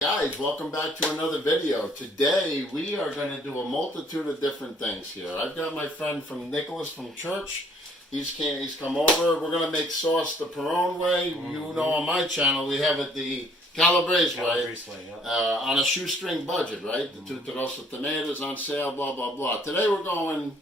Guys, welcome back to another video. Today we are going to do a multitude of different things here. I've got my friend from Nicholas from church. He's come over. We're going to make sauce the Perone way. You know, on my channel we have it the Calabrese way, on a shoestring budget, right? The two tomatoes on sale, blah blah blah. Today we're going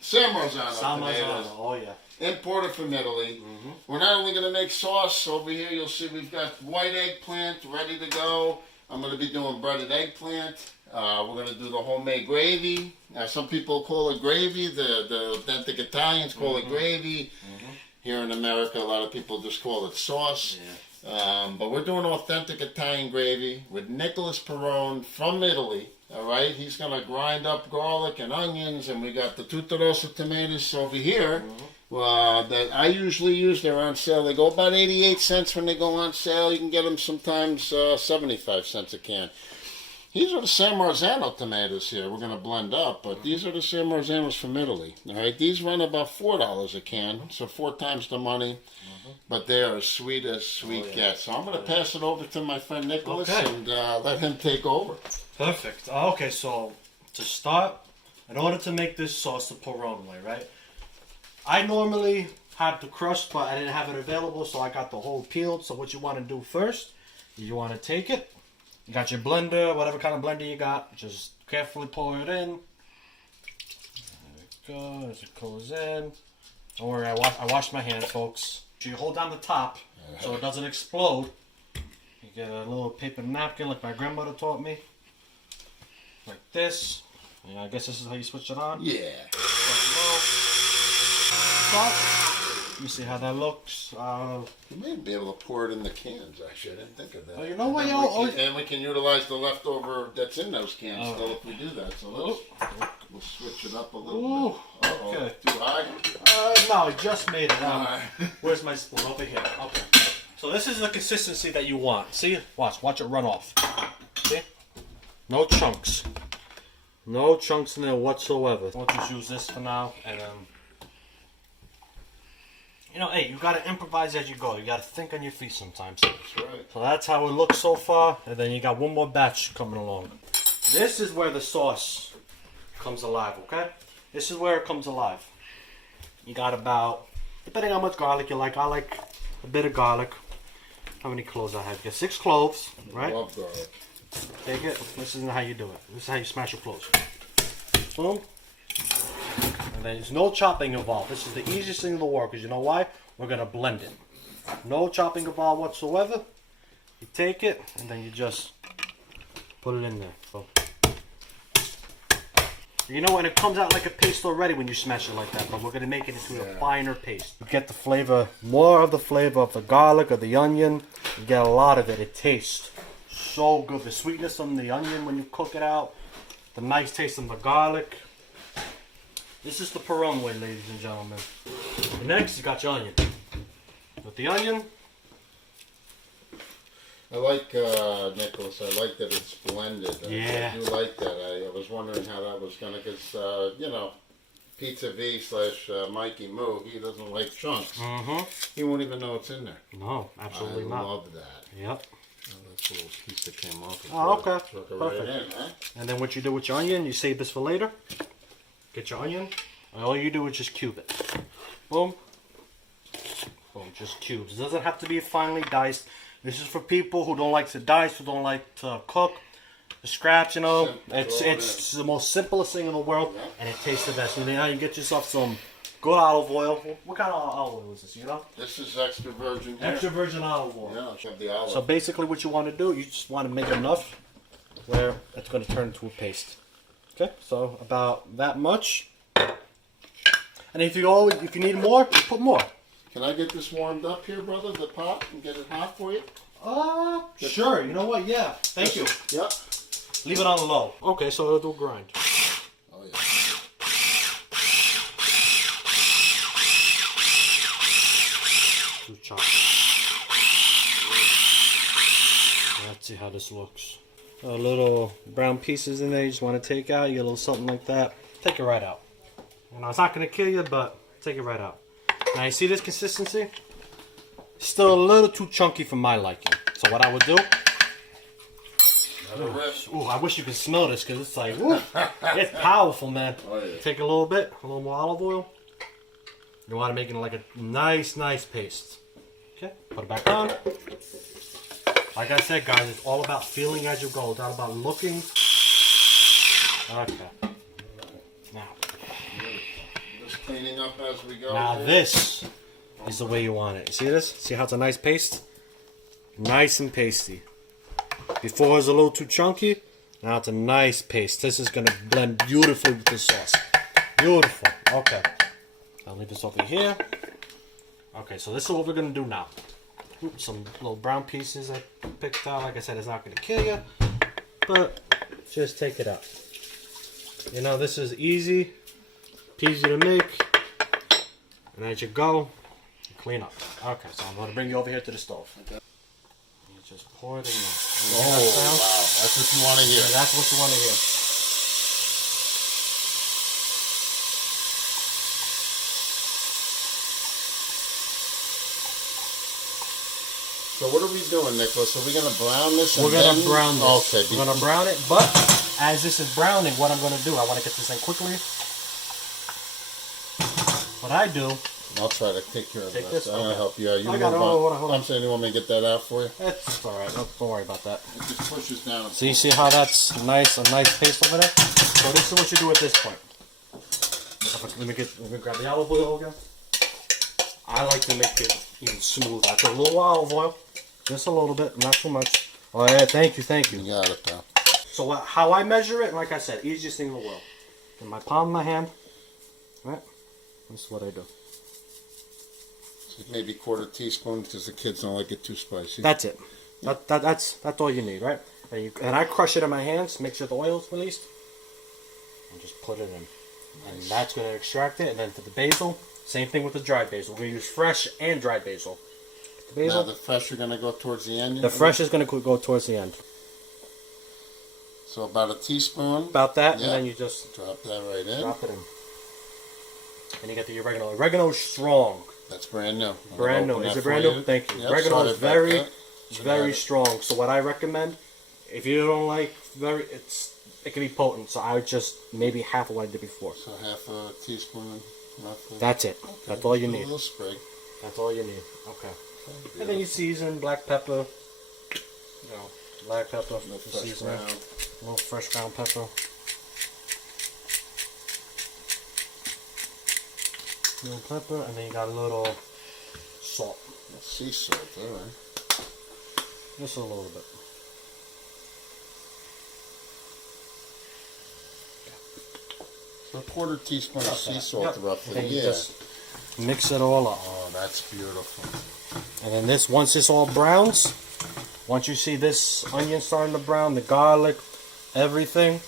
San Marzano tomatoes. Oh yeah. Imported from Italy. We're not only going to make sauce. Over here you'll see we've got white eggplant ready to go. I'm going to be doing breaded eggplant. We're going to do the homemade gravy. Some people call it gravy. The authentic Italians call it gravy. Here in America, a lot of people just call it sauce. But we're doing authentic Italian gravy with Nicholas Perone from Italy. All right, he's going to grind up garlic and onions, and we got the Tutorosa tomatoes over here that I usually use. They're on sale. They go about 88 cents when they go on sale. You can get them sometimes 75 cents a can. These are the San Marzano tomatoes here. We're going to blend up, but these are the San Marzanos from Italy. All right, these run about $4 a can, so 4 times the money. But they are as sweet gets. So I'm going to pass it over to my friend Nicholas and let him take over. Perfect. Okay, so to start, in order to make this sauce the Perone way, right? I normally have the crust, but I didn't have it available, so I got the whole peeled. So what you want to do first, you want to take it. You got your blender, whatever kind of blender you got. Just carefully pour it in. There it goes. As it goes in. Don't worry, I washed my hands, folks. So you hold down the top so it doesn't explode. You get a little paper napkin like my grandmother taught me. Like this. Yeah, I guess this is how you switch it on. Yeah. You see how that looks? You may be able to pour it in the cans, actually. I didn't think of that. Oh, you know what, and we can utilize the leftover that's in those cans still if we do that. So we'll switch it up a little bit. Okay. Too high? No, I just made it. Where's my spoon? Over here. Okay. So this is the consistency that you want. See? Watch it run off. See? No chunks. No chunks in there whatsoever. We'll just use this for now, and you know, hey, you gotta improvise as you go. You gotta think on your feet sometimes. That's right. So that's how it looks so far, and then you got one more batch coming along. This is where the sauce comes alive, okay? This is where it comes alive. You got about, depending on how much garlic you like, I like a bit of garlic. How many cloves I have? You got 6 cloves, right? I love garlic. Take it. This isn't how you do it. This is how you smash your cloves. Boom. And then there's no chopping involved. This is the easiest thing in the world because you know why? We're going to blend it. No chopping involved whatsoever. You take it and then you just put it in there. So, you know, and it comes out like a paste already when you smash it like that, but we're going to make it into a finer paste. You get the flavor, more of the flavor of the garlic or the onion. You get a lot of it. It tastes so good. The sweetness from the onion when you cook it out. The nice taste of the garlic. This is the Perone way, ladies and gentlemen. And next, you got your onion. With the onion. I like, Nicholas, I like that it's blended. Yeah. I do like that. I was wondering how that was going to, because, you know, Pizza V / Mikey Moo, he doesn't like chunks. He won't even know it's in there. No, absolutely not. I love that. Yep. Oh, that's a little piece that came off. Oh, okay. Perfect. Perfect. Right in, huh? And then what you do with your onion, you save this for later. Get your onion. And all you do is just cube it. Boom. Boom. Just cubes. It doesn't have to be finely diced. This is for people who don't like to dice, who don't like to cook. The scraps, you know, it's the most simplest thing in the world, and it tastes the best. And now you get yourself some good olive oil. What kind of olive oil is this, you know? This is extra virgin here. Extra virgin olive oil. Yeah, have the olive. So basically what you want to do, you just want to make enough where it's going to turn into a paste. Okay, so about that much. And if you need more, put more. Can I get this warmed up here, brother, the pot, and get it hot for you? Sure. You know what? Yeah. Thank you. Yep. Leave it on low. Okay, so it'll grind. Oh, yeah. Two chop. Let's see how this looks. A little brown pieces in there you just want to take out. You get a little something like that. Take it right out. You know, it's not going to kill you, but take it right out. Now you see this consistency? Still a little too chunky for my liking. So what I would do, Ooh, I wish you could smell this because it's like, woo, it's powerful, man. Oh, yeah. Take a little bit, a little more olive oil. You want to make it like a nice paste. Okay, put it back on. Like I said, guys, it's all about feeling as you go. It's all about looking. Okay. Now. Just cleaning up as we go. Now this is the way you want it. See this? See how it's a nice paste? Nice and pasty. Before it was a little too chunky. Now it's a nice paste. This is going to blend beautifully with this sauce. Beautiful. Okay. I'll leave this over here. Okay, so this is what we're going to do now. Oops, some little brown pieces I picked out. Like I said, it's not going to kill you. But just take it out. You know, this is easy. Peasy to make. And as you go, you clean up. Okay, so I'm going to bring you over here to the stove. Okay. You just pour it in there. Oh, wow. That's what you want to hear. Yeah, that's what you want to hear. So what are we doing, Nicholas? Are we going to brown this? We're going to brown this. Okay. We're going to brown it, but as this is browning, what I'm going to do, I want to get this in quickly. What I do... I'll try to take care of Take this. this? I'm going to Okay. help you out. You I got it. move on. Hold on. I'm saying, you want me to get that out for you? It's alright. Don't worry about that. It just pushes down. So you see how that's nice, a nice paste over there? So this is what you do at this point. Let me grab the olive oil again. I like to make it even smooth. I put a little olive oil. Just a little bit, not too much. Oh yeah, thank you. You got it, pal. So how I measure it, like I said, easiest thing in the world. In my palm of my hand, right? This is what I do. Maybe quarter teaspoon because the kids don't like it too spicy. That's it. That's all you need, right? And I crush it in my hands, make sure the oil's released, and just put it in. And that's going to extract it. And then for the basil, same thing with the dried basil. We're going to use fresh and dried basil. The basil, Now the fresh are going to go towards the end? the fresh is going to go towards the end. So about a teaspoon. About that, Yeah. and then you just Drop that right in. drop it in. And you get the oregano. Oregano is strong. That's brand new. I'm Brand gonna new. open Is that it brand for new? you. Thank you. Yep, Oregano sorry is about very, that. very strong. So what I recommend, if you don't like it can be potent. So I would just maybe half of what I did before. So half a teaspoon, roughly. That's it. Okay, That's all you just a need. little sprig. That's all you need. Okay. And then you season black pepper. You know, black pepper. little You fresh season it. ground. A little fresh ground pepper. Little pepper, and then you got a little salt. Sea salt, all right. Just a little bit. So a quarter teaspoon of sea salt, Yep. roughly. And you Yeah. just mix it all up. Oh, that's beautiful. And then once this all browns, once you see this onion starting to brown, the garlic, everything.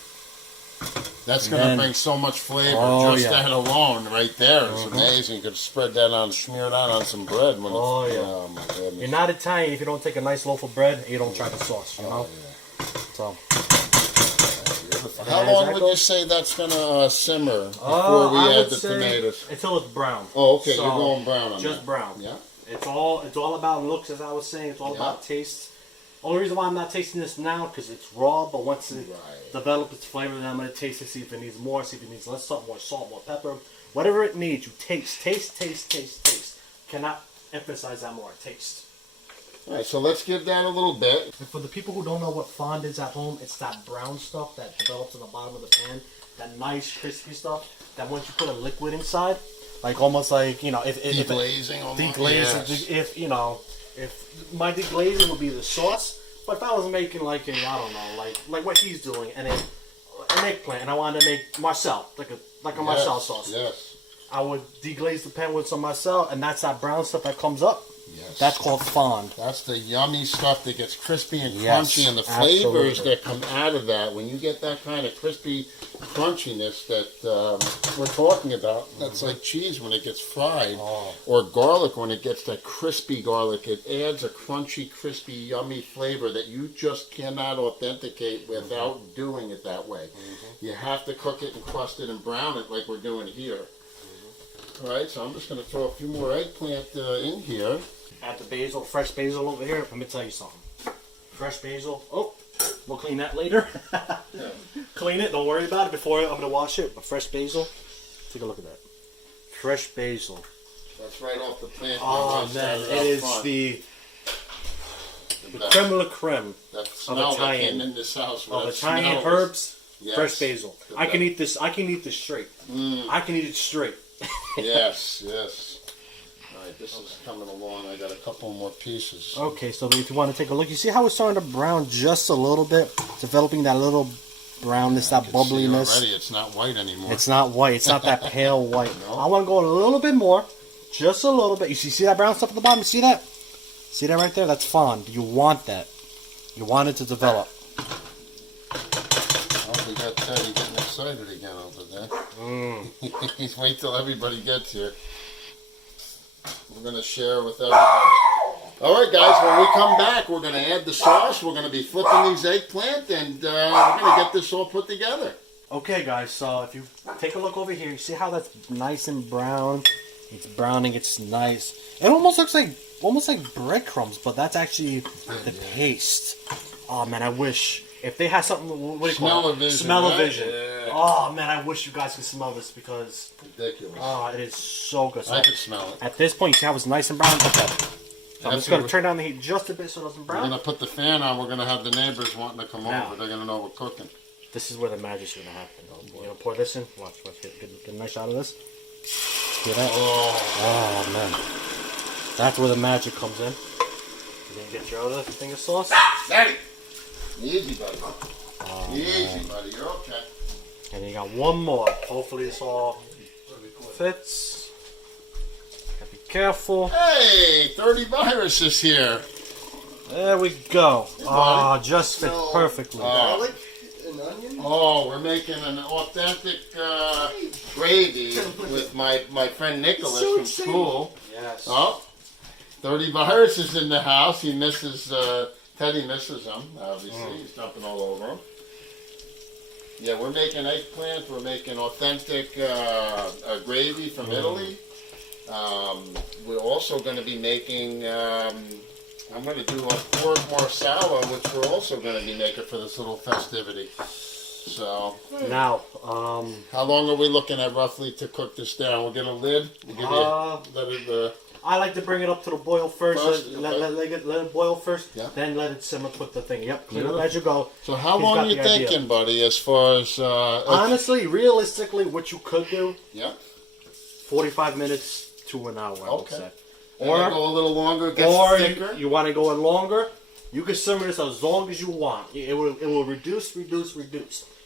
That's going to then- bring so much flavor. Oh, Just yeah. that alone right there is amazing. You could spread that on, smear that on some bread. When Oh, it's, yeah. Oh, my goodness. You're not Italian if you don't take a nice loaf of bread and you don't try the sauce, you know? So, Beautiful. How as long that would goes- you say that's going to simmer before we I add would the say tomatoes? until it's brown. Oh, okay. So, You're going brown on just that. brown. Yeah. It's all about looks, as I was saying. It's all Yeah. about taste. Only reason why I'm not tasting this now because it's raw. But once it Right. develops its flavor, then I'm gonna taste it, see if it needs more, see if it needs less salt, more pepper, whatever it needs. You taste. Cannot emphasize that more. Taste. All right, so let's give that a little bit. And for the people who don't know what fond is at home, it's that brown stuff that develops in the bottom of the pan. That nice crispy stuff. That once you put a liquid inside, like almost like if Deglazing almost. deglaze. Yes. If my deglazing would be the sauce, but if I was making like I don't know, like what he's doing, and an eggplant, and I wanted to make Marcel, like a Marcel sauce, Yes. I would deglaze the pan with some Marcel, and that's that brown stuff that comes up. Yes. That's called fond. That's the yummy stuff that gets crispy and Yes, crunchy, and the flavors absolutely. that come out of that. When you get that kind of crispy crunchiness that we're talking about, that's like cheese when it gets fried, Oh. or garlic when it gets that crispy garlic. It adds a crunchy, crispy, yummy flavor that you just cannot authenticate without doing it that way. You have to cook it and crust it and brown it like we're doing here. All right, so I'm just going to throw a few more eggplant in here. Add the basil, fresh basil over here. Let me tell you something. Fresh basil. Oh, We'll clean that later. Yeah. Clean it. Don't worry about it before I'm gonna wash it. But fresh basil. Take a look at that. Fresh basil. That's right off the plant. Oh man, it is the creme de la creme that smell that Italian. came in this house. of that Italian smells. herbs. Yes. Fresh basil. Good I can job. eat this. I can eat this straight. I can eat it straight. Yes, yes. All right, this is coming along. I got a couple more pieces. Okay, so if you want to take a look, you see how it's starting to brown just a little bit, developing that little brownness, that See bubbliness. already, it's not white anymore. It's not white. It's not that pale white. No. I want to go a little bit more, just a little bit. You see that brown stuff at the bottom? You see that? See that right there? That's fond. You want that. You want it to develop. Oh, we got Teddy getting excited again over there. He's wait till everybody gets here. We're gonna share with everybody. All right, guys. When we come back, we're gonna add the sauce. We're gonna be flipping these eggplant, and we're gonna get this all put together. Okay, guys. So if you take a look over here, you see how that's nice and brown. It's browning. It's nice. It almost looks like breadcrumbs, but that's actually the paste. Oh man, I wish if they had something. What do you call it? Smell-o-vision, Smell-o-vision. right? Yeah. Oh man, I wish you guys could smell this because Ridiculous. it is so good. So I can smell it. at this point, you see how it's nice and brown. Okay. So I'm just That's gonna what turn down the heat just a bit so it doesn't We're brown. gonna put the fan on. We're gonna have the neighbors wanting to come Now. over. They're gonna know we're cooking. This is where the magic's gonna happen. We're gonna pour this in. Watch, get a nice shot of this. See that? Oh man, that's where the magic comes in. You can get your other thing of sauce. Daddy, easy, buddy. Easy, buddy. You're okay. And you got one more. Hopefully this all fits. Gotta be careful. Hey, 30 virus is here. There we go. buddy. Just fit perfectly. Oh. An onion? Oh, we're making an authentic gravy with my friend Nicholas So from exciting. school. Yes. Oh, 30 virus is in the house. He misses, Teddy misses him, obviously. He's jumping all over him. Yeah, we're making eggplant. We're making authentic gravy from Italy. We're also going to be making, I'm going to do a pork marsala, which we're also going to be making for this little festivity. So, Now, how long are we looking at roughly to cook this down? We'll get a lid. We'll give let it, I like to bring it up to the boil first. First, let okay. let it boil first. Yeah. Then let it simmer. Put the thing. Yep. Clean Yeah. up as you go. so how He's long got are you the idea. thinking, buddy, as far as... Honestly, realistically, what you could do, yeah. 45 minutes to an hour, I would Okay. say. Or go a little longer, get Or thicker. you want to go in longer, you can simmer this as long as you want. It will reduce.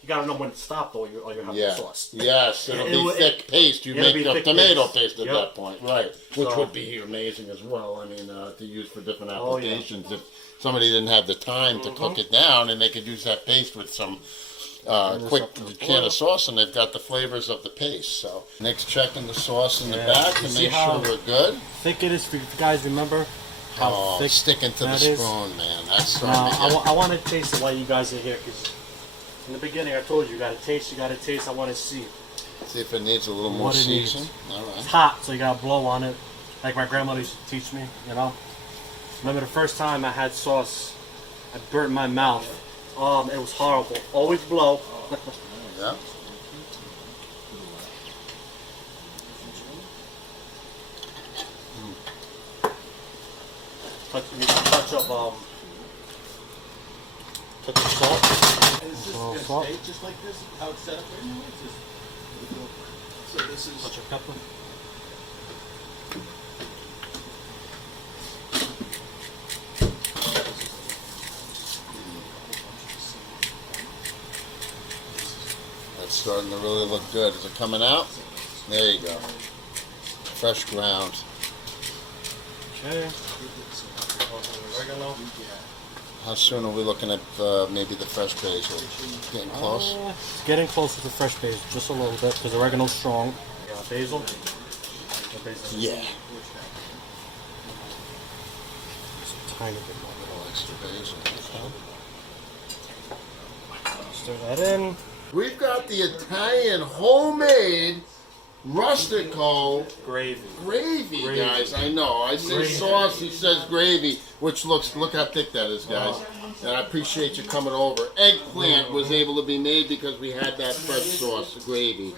You gotta know when to stop though, or you have the Yeah. sauce. Yes, it'll It be will- thick paste. You it'll make be the thick tomato paste. paste at Yep. that point, right? Which So- would be amazing as well. I mean, to use for different Oh, yeah. applications. If somebody didn't have the time to cook it down, and they could use that paste with some quick up to the can boil. of sauce, and they've got the flavors of the paste. So Nick's checking the sauce in the Yeah. back You to see make how sure we're good. Thick it is. If you guys remember how Oh, thick sticking to the that is. spoon, man. That's Now, starting to get... I want to taste it while you guys are here, because in the beginning I told you, you gotta taste. I want to see. See if it needs a little more What it needs. season. All right. It's hot, so you gotta blow on it, like my grandmother used to teach me. You know. Remember the first time I had sauce, I burnt my mouth. It was horrible. Always blow. Yeah. Touch of touch of salt. Is this Oh, gonna salt. stay just like this? How it's set up right now? It's just, so this is... Touch of pepper. That's starting to really look good. Is it coming out? There you go. Fresh ground. Okay. Oregano. How soon are we looking at maybe the fresh basil? Getting close? It's getting closer to fresh basil, just a little bit, because oregano's strong. Yeah, basil. Basil. Yeah. Just a tiny bit more. A little extra basil. Stir that in. We've got the Italian homemade rustico Gravy. gravy, Gravy. guys. I know. I say Gravy. sauce, he says gravy, which look how thick that is, guys. and I appreciate you coming over. Eggplant was able to be made because we had that fresh sauce, the gravy.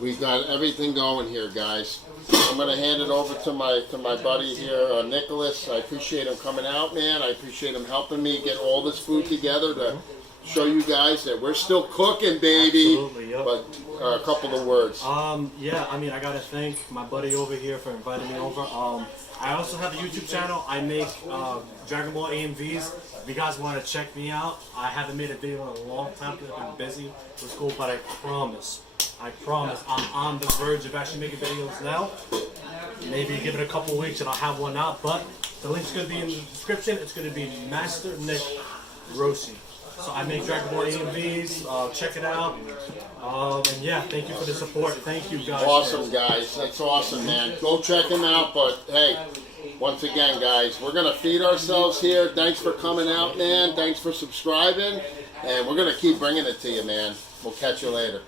We've got everything going here, guys. I'm gonna hand it over to my buddy here, Nicholas. I appreciate him coming out, man. I appreciate him helping me get all this food together to show you guys that we're still cooking, baby. Absolutely, yep. But a couple of words. Yeah, I mean, I gotta thank my buddy over here for inviting me over. I also have a YouTube channel. I make Dragon Ball AMVs. If you guys want to check me out, I haven't made a video in a long time because I've been busy with school, but I promise, I'm on the verge of actually making videos now. Maybe give it a couple weeks and I'll have one out, but the link's going to be in the description. It's going to be MasterNickRoshi. So I make Dragon Ball AMVs. Check it out. And yeah, thank you for the support. Thank you guys. Awesome, guys. That's awesome, man. Go check him out. But hey, once again, guys, we're going to feed ourselves here. Thanks for coming out, man. Thanks for subscribing. And we're going to keep bringing it to you, man. We'll catch you later.